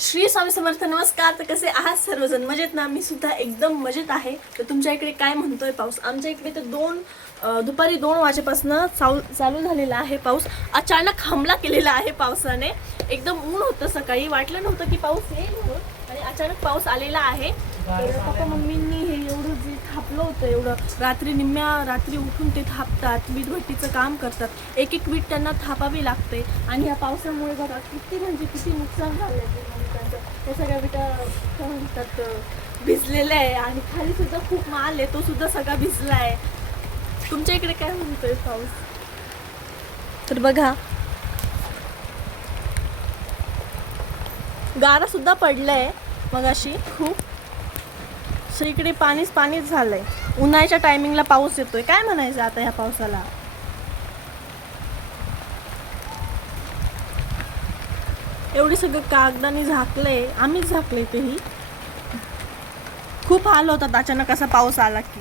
श्री स्वामी समर्थ. नमस्कार. तर कसे आहात सर्वजण? मजेत ना? मी सुद्धा एकदम मजेत आहे. तर तुमच्या इकडे काय म्हणतोय पाऊस? आमच्या इकडे तर दुपारी 2 वाजेपासून चालू झालेला आहे पाऊस. अचानक हमला केलेला आहे पावसाने. एकदम ऊन होतं, सकाळी वाटलं नव्हतं की पाऊस येईल म्हणून आणि अचानक पाऊस आलेला आहे. तर पप्पा मम्मींनी हे एवढं जे थापलं होतं, एवढं निम्म्या रात्री उठून ते थापतात, वीटभट्टीचं काम करतात. एक एक वीट त्यांना थापावी लागते आणि या पावसामुळे बघा किती किती नुकसान झालं आहे. त्या सगळ्या विटा काय म्हणतात भिजलेल्या आहे आणि खाली सुद्धा खूप माल आहे, तो सुद्धा सगळा भिजला आहे. तुमच्या इकडे काय म्हणतोय पाऊस? तर बघा गारा सुद्धा पडलाय मगाशी खूप. इकडे पाणीच झालंय. उन्हाळ्याच्या टायमिंगला पाऊस येतोय, काय म्हणायचं आता ह्या पावसाला? एवढी सगळं कागदाने झाकलंय, आम्हीच झाकलंय. तेही खूप हाल होतात अचानक असा पाऊस आला की.